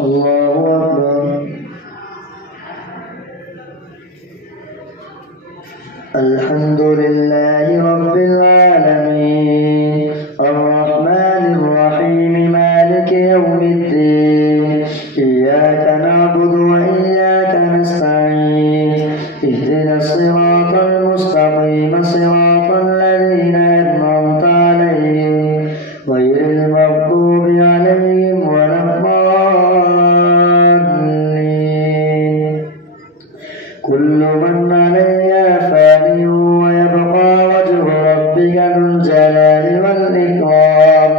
الله أكبر. الحمد لله رب العالمين الرحمن الرحيم مالك يوم الدين إياك نعبد وإياك نستعين اهدنا الصراط المستقيم صراط الذين أنعمت عليهم غير المغضوب عليهم ولا الضالين. كل من عليها فان ويبقى وجه ربك ذو الجلال والإكرام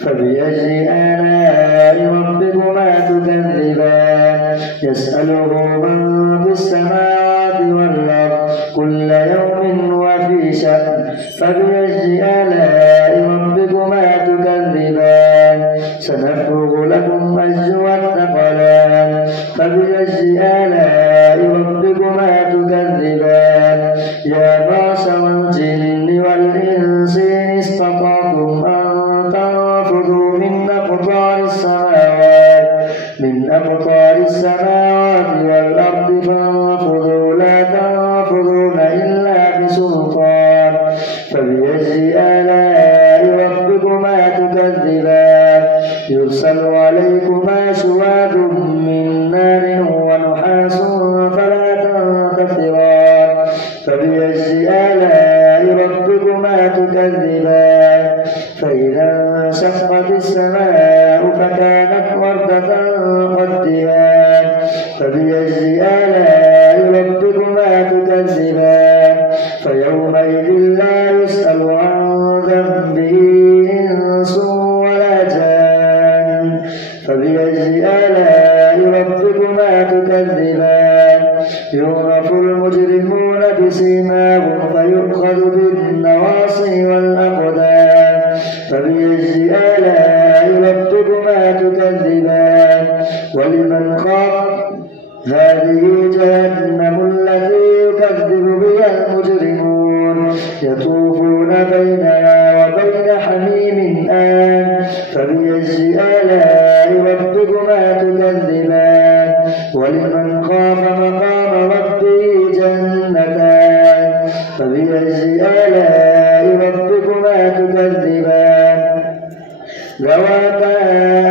فبأي آلاء ربكما تكذبان يسأله من في السماوات والأرض كل يوم وفي شأن فبأي آلاء ربكما تكذبان سنفرغ لكم أيها الثقلان فبأي آلاء ربكما تكذبان يا معشر الجن والإنس إن استطعتم أن تنفذوا من أقطار السماوات والأرض فانفذوا لا تنفذون إلا بسلطان فبأي آلاء ربكما تكذبان يرسل عليكما شواظ من نار ونحاس فلا تنتصران فبأي آلاء ربكما تكذبان فإذا انشقت السماء فكانت وردة كالدهان فبأي آلاء ربكما تكذبان فيومئذ لا يسأل عن ذنبه إنس ولا جان فبأي آلاء ربكما تكذبان يعرف المجرمون بسيماهم فيؤخذ بالنواصي والأقدام فبأي آلاء ربكما تكذبان ولمن خاف هذه جهنم التي يكذب بها المجرمون يطوفون بينها وبين حميم آن فبأي آلاء ربكما تكذبان ولمن خاف مقام ربه جنتان فبأي آلاء ربكما تكذبان ذواتا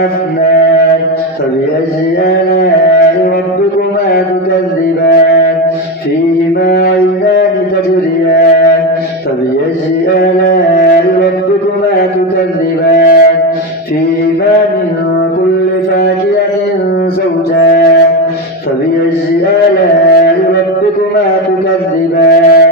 أفنان فبأي آلاء ربكما تكذبان فيهما عينان تجريان فبأي آلاء ربكما تكذبان فيهما من كل فاكهة زوجان فبأي آلاء ربكما تكذبان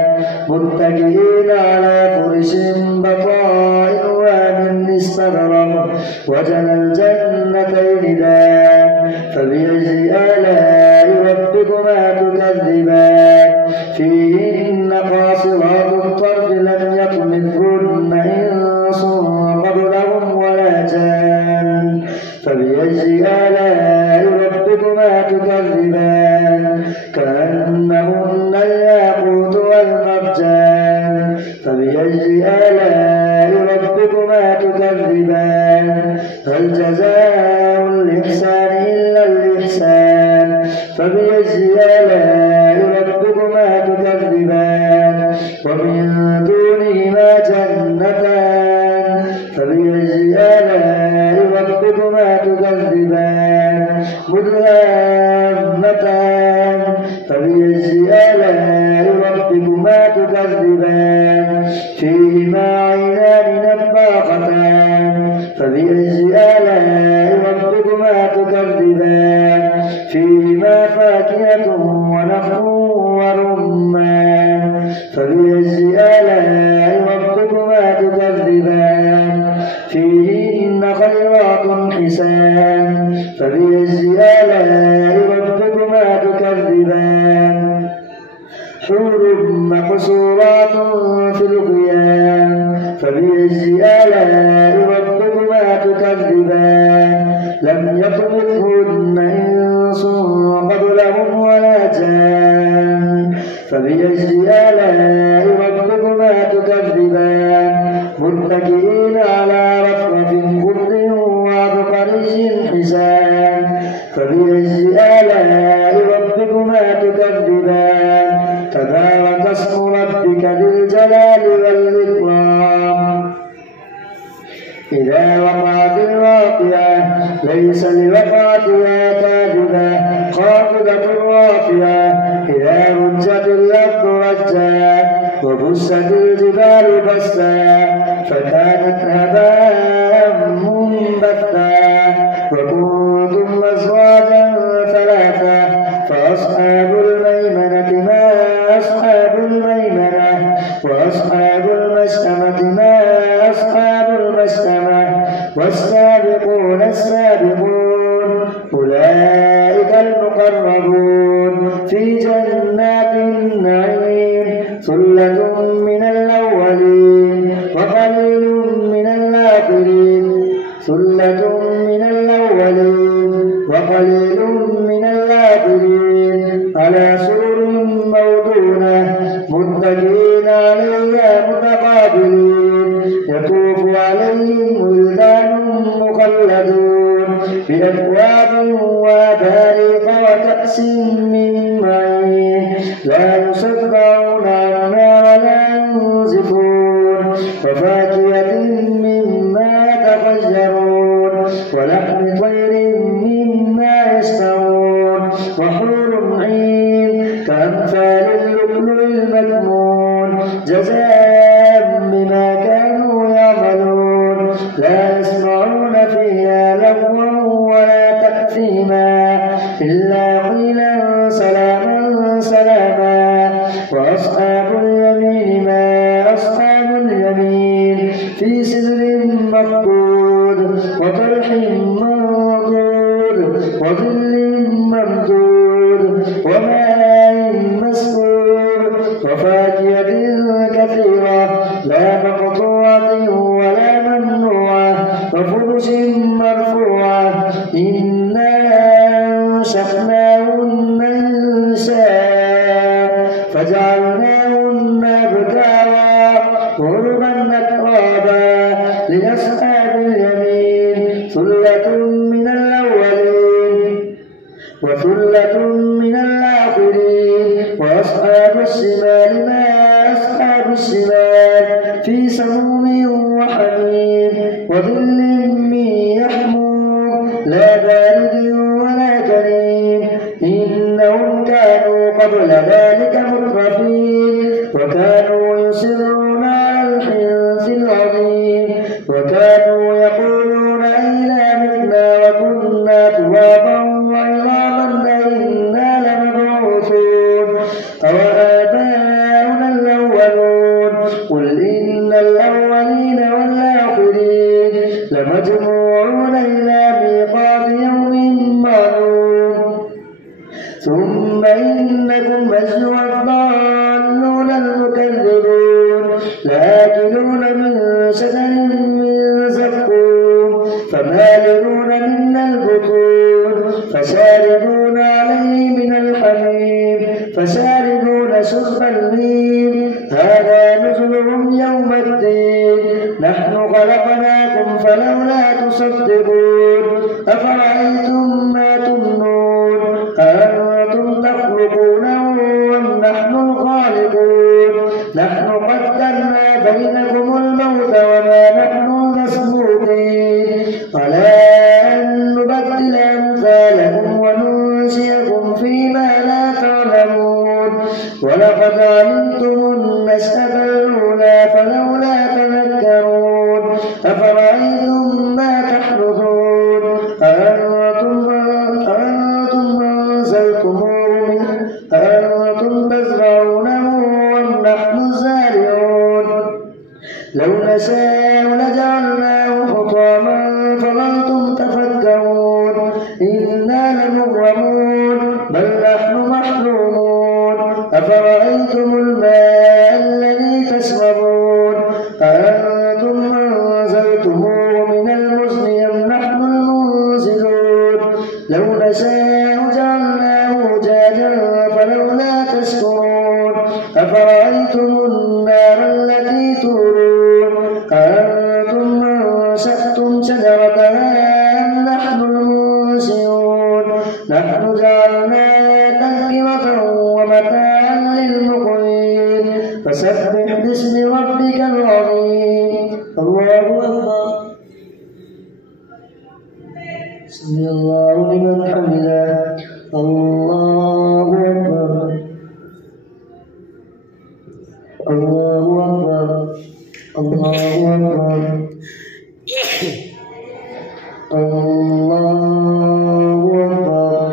متكئين على فرش بطائنها من استبرق وجنى الجنتين دان فبأي آلاء ربكما تكذبان فيهن قاصرات الطرف لم يطمثهن إنس قبلهم ولا جان فبأي آلاء ربكما تكذبان كأنهن الياقوت والمرجان فبأي آلاء ربكما تكذبان هل جزاء الإحسان إلا الإحسان فبأي آلاء ربكما تكذبان ومن دونهما جنتان فبأي آلاء ربكما تكذبان مدهامتان فبأي آلاء ربكما تكذبان فيهما عينان نضاختان فبأي آلاء ربكما تكذبان فيهما فاكهة ونخل ورمان فبأي آلاء ربكما تكذبان فيهن خيرات حسان فبأي آلاء ربكما تكذبان حور مقصورات في الخيام فبأي آلاء ربكما تكذبان لم يطمثهن إنس قبلهم ولا جان فبأي آلاء ربكما تكذبان متكئين على رفرف خضر وعبقري حسان وقعت الواقعة ليس لوقعتها كاذبة خافضة رافعة إذا رجت الأرض رجا وبست الجبال بسا فكانت هباء منبثا وكنتم أزواجا ثلاثا فأصحاب الميمنة ما أصحاب الميمنة وأصحاب المشأمة ما أصحاب المشأمة والسابقون السابقون أولئك المقربون في جنات النعيم ثلة من الأولين وقليل من الآخرين ثلة من الأولين وقليل من الآخرين على سرر موضونة متكئين عليها متقابلين يطوف عليهم ولدان مخلدون بأكواب وأباريق وكأس من معين لا يصدعون عنها ولا ينزفون وفاكهة مما يتخيرون ولحم طير مما يشتهون وحور عين كأمثال اللؤلؤ المكنون جزاء بما كانوا يعملون لا يسمعون فيها لغوا ولا تأثيما إلا قيلا سلاما سلاما وأصحاب اليمين ما أصحاب اليمين في سدر مخضود وطلح منضود وظل ممدود وماء مسكوب وفاكهة كثيرة لا مقطوعة ولا ممنوعة وفرش مرفوعة إنا أنشأناهن إنشاء فجعلناهن أبكارا عربا أترابا لأصحاب اليمين ثلة من الأولين وثلة من الآخرين وأصحاب الشمال ما أصحاب الشمال في سموم وحميم وظل من يحموم لا بارد ولا كريم إنهم كانوا قبل ذلك مترفين وكانوا يصرون على الحنث العظيم وكانوا يقولون أئذا متنا وكنا ترابا وعظاما أئنا لمبعوثون أوآباؤنا الأولون قل إن الأولين والآخرين لمجموعون إلى ميقات يوم معلوم ثم إنكم أيها الضالون المكذبون لآكلون من شجر من زقوم فمالئون منها البطون فشاربون عليه من الحميم فشاربون شرب الهيم هذا نزلهم يوم الدين نحن خلقناكم فلولا تصدقون أفرأيتم ما تمنون أأنتم تخلقونه أم نحن الخالقون نحن قدرنا بينكم الموت وما نحن مسبوقين على أن نبدل أمثالكم وننشئكم فيما لا تعلمون ولقد علمتم النشأة الأولى فلولا تذكرون أفرأيتم ما تحدثون أأنتم تزرعونه أم نحن الزارعون لو نشاء لجعلناه حطاما فظلتم تفكرون إنا لمغرمون بل نحن محرومون أفرأيتم الماء الذي تشربون أأنتم أنزلتموه من المزن أم نحن المنزلون لو نشاء جعلناه أجاجا فلولا تشكرون أفرأيتم النار التي تورون أأنتم أنشأتم شجرتها أم نحن المنشئون نحن جعلناها تذكرة ومتاعا للمقوين فسبح باسم ربك العظيم الله أكبر سمع الله لمن حمده. الله أكبر. الله أكبر. الله أكبر. الله أكبر.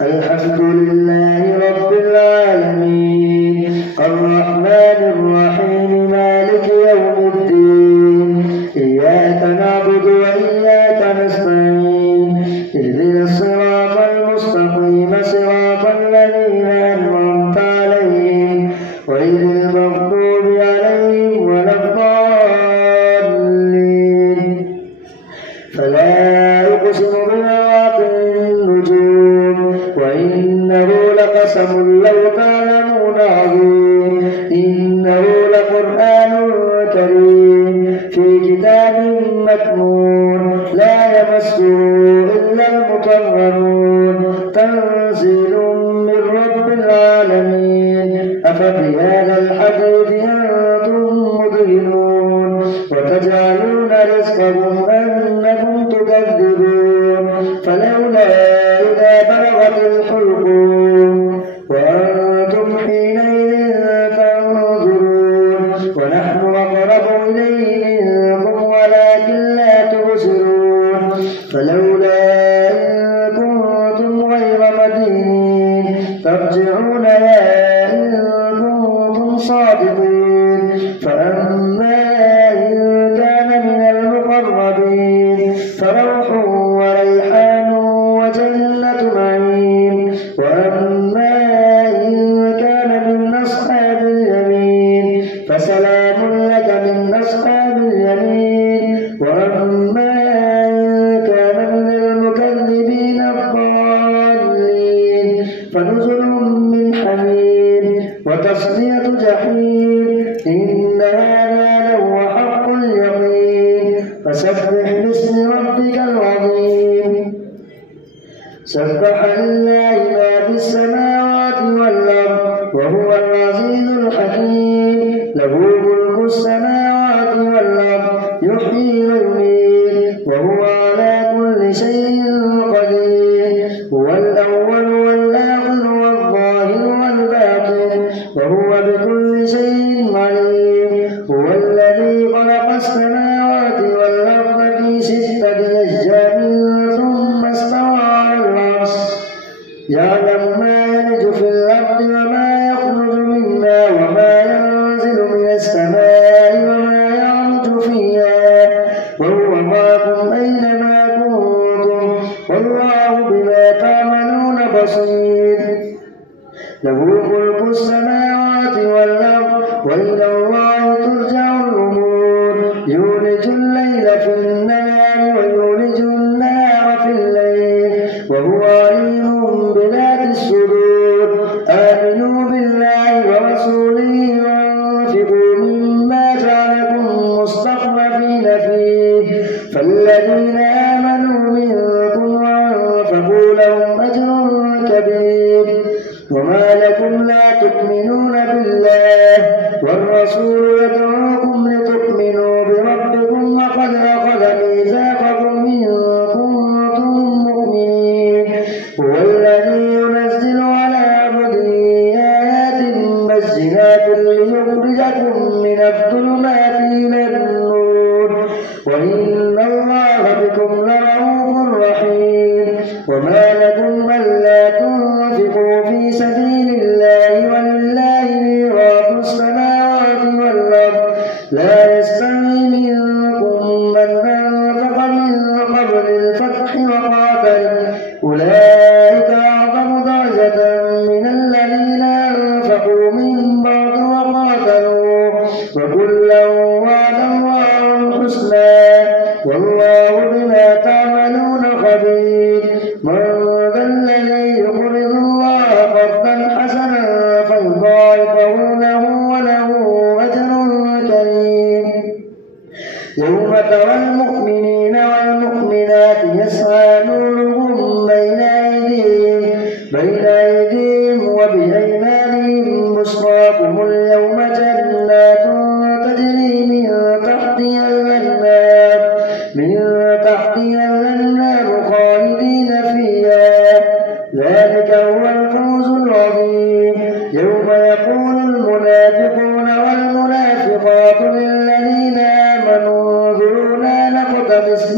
الحمد لله رب العالمين الرحمن الرحيم مالك يوم الدين إياك نعبد وإياك نستعين اهدنا الصراط المستقيم صراط الذين أنعمت عليهم غير المغضوب عليهم ولا الضالين. فلا أقسم بمواقع النجوم وإنه لقسم لو تعلمون عظيم إنه لقرآن كريم في كتاب مكنون لا يمسه إلا المطهرون تنزيل من رب العالمين. أفبهذا الحديث أنتم مدهنون وتجعلون رزقكم أنكم تكذبون. فلولا إذا بلغت الحلقوم وأنتم حينئذ تنظرون ونحن أقرب إليه منكم ولكن لا تبصرون. فلولا إن كنتم غير مدينين ترجعونها إن كنتم صادقين. فأما إن كان من المقربين فروح وريحان وجنة نعيم. وأما إن كان من أصحاب اليمين فسلام لك من أصحاب اليمين. وأما إن كان من المكذبين الضالين فنزل من حميم وتصلية جحيم. إن هذا لهو حق اليقين. فسبح باسم ربك العظيم. سبح لله ما في السماوات والأرض وهو العزيز الحكيم. له ملك السماوات والأرض يحيي ويميت وهو على كل شيء قدير. هو الأول والآخر والظاهر والباطن وهو بكل شيء عليم. هو الذي خلق السماوات والأرض في 6 أيام ثم استوى على العرش يعلم ما يلج في الأرض وما يخرج منها وما ينزل من السماء وما يعرج فيها وهو معكم أينما كنتم والله بما تعملون بصير. له ملك السماوات والأرض وإلى الله ترجع الأمور. يولج الليل في النهار ويولج النهار في الليل وهو عليم بذات الصدور. آمنوا بالله ورسوله وانفقوا مما جعلكم مستخلفين فيه. فالذين آمنوا منكم وانفقوا لهم أجر كبير. وما لكم لا تؤمنون بالله والرسول يدعوكم لتؤمنوا بربكم وقد أخذ ميثاقكم إن كنتم مؤمنين. هو الذي ينزل على عبده آيات بينات ليخرجكم من الظلمات إلى النور وإن الله بكم لرؤوف رحيم. وما لكم ألا تنفقوا في سبيل الله ولله ميراث السماوات والأرض لا يستوي منكم من أنفق من قبل الفتح وقاتل أولئك أعظم درجة من الذين أنفقوا من بعد وقاتلوا وكلا وعد الله الحسنى والله بما تعملون خبير. من ذا الذي يقرض الله قرضا حسنا فيضاعفه له وله أجر كريم. يوم ترى المؤمنين والمؤمنات يسعى نورهم بين أيديهم وبأيمانهم بشراكم اليوم جنات تجري من تحتها الأنهار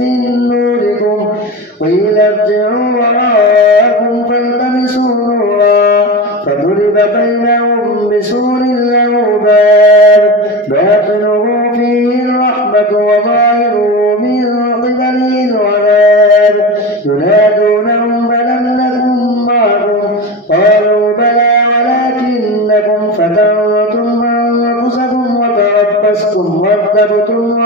من نوركم قيل ارجعوا وراءكم فالتمسوا نورا فضرب بينهم بسور له باب باطنه فيه الرحمة وظاهره من قبله العذاب ينادونهم ألم نكن معكم قالوا بلى ولكنكم فتنتم أنفسكم وتربصتم وارتبتم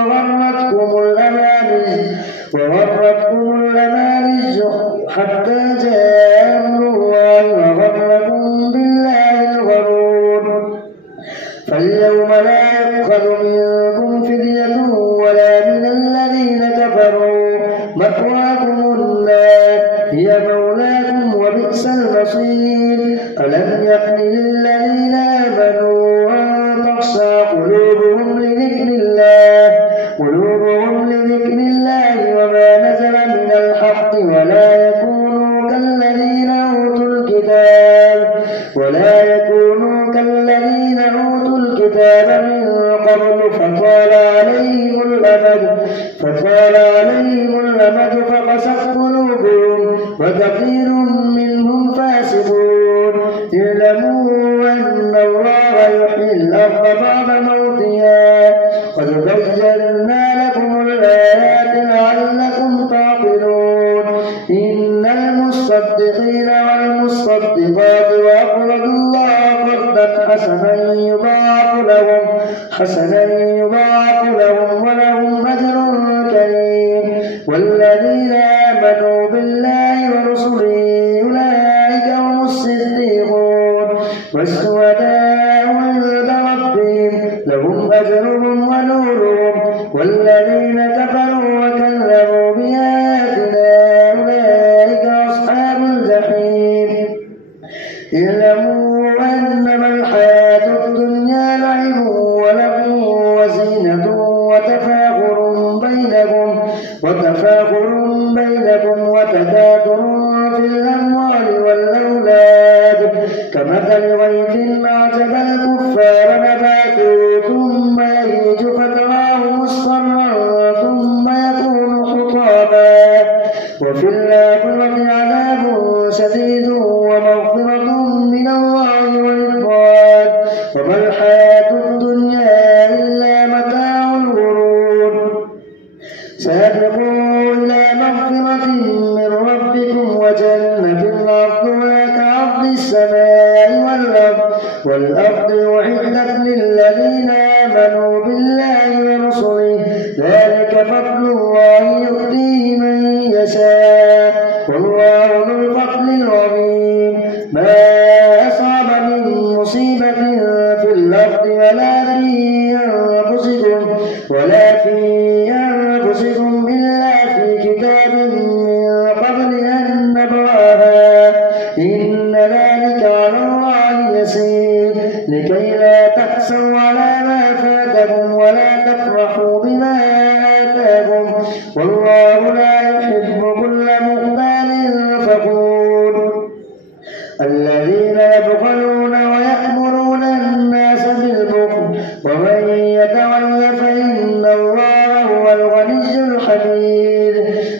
وغرتكم الأماني حتى جاء أمر الله وغركم بالله الغرور فاليوم لا يؤخذ منكم فدية ولا من الذين كفروا مأواكم النار هي مولاكم وبئس المصير ألم يأن للذين آمنوا أن تخشع قلوبهم لذكر الله وما نزل من الحق ولا يكونوا كالذين أوتوا الكتاب من قبل فطال عليهم الأمد فقست قلوبهم وكثير منهم فاسقون اعلموا أن الله يحيي الأرض بعد موتها قد بينا لكم الآيات لعلكم تعقلون إن المصدقين والمصدقات وأقرضوا الله قرضا حسنا يضاعف لهم ولهم أجر كريم والذين آمنوا بالله ورسله أولئك هم الصديقون والشهداء عند ربهم لهم أجرهم ونورهم والذين كفروا وكذبوا بآياتنا أولئك أصحاب الجحيم اعلموا أنما الحياة الدنيا لعب ولهو وزينة وتفاخر بينكم وتكاثر في الأموال والأولاد كمثل غيث أعجب الكفار نباته ثم يهيج فتراه مصفرا ثم يكون حطاما وفي الآخرة عذاب شديد ومغفرة من الله ورضوان وما الحياة الدنيا إلا متاع الغرور سابقوا إلى مغفرة من ربكم وجنة عرضها كعرض السماء والأرض أعدت للذين آمنوا بالله ورسله ذلك فضل الله يؤتيه من يشاء والله ذو الفضل العظيم ما أصاب من مصيبة في الأرض ولا في أنفسكم إلا في كتاب من قبل أن نبرأها إن ذلك على الله يسير لكي لا تحسوا على ما فاتكم ولا تفرحوا بما آتاكم والله لا يحب كل مختال فخور الذين يبخلون ويأمرون الناس بالبخل ومن يتول فإن الله هو الغني الحميد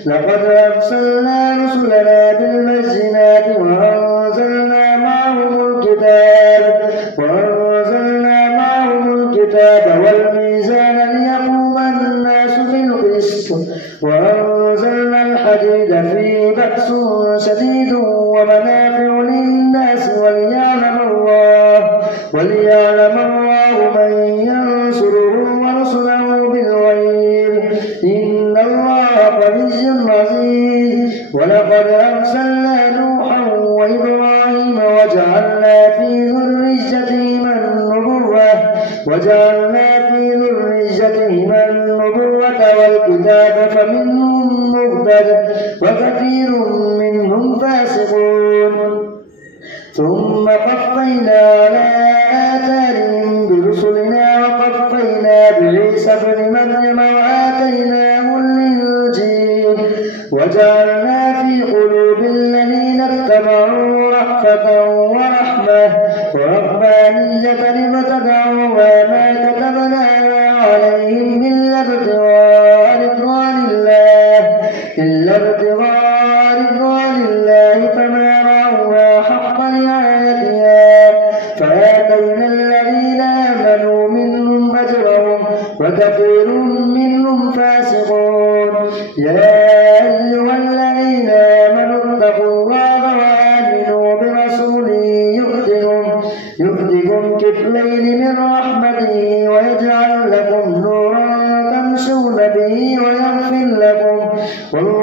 لقد أرسلنا رسلنا بالبينات وأنزلنا معهم الكتاب والميزان ليقوم الناس بالقسط وأنزلنا الحديد فيه بأس شديد ومنافع للناس وليعلم الله من ينصره ورسله بالغيب إن الله قوي عزيز ولقد أرسلنا نوحا وإبراهيم وجعلنا في ذريتهما النبوة والكتاب فمنهم مهتد وكثير منهم فاسقون ثم قفينا على آثارهم برسلنا وقفينا بعيسى ابن مريم وآتيناه الإنجيل وجعلنا في قلوب الذين اتبعوا رأفة ورحمة ورهبانية ابتدعوها ما كتبناها عليهم إلا ابتغاء رضوان الله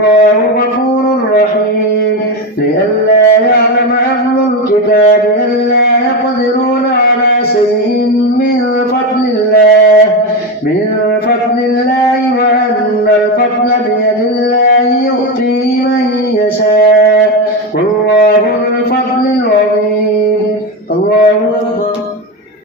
والله غفور رحيم لئلا يعلم أهل الكتاب ألا يقدرون على شيء من فضل الله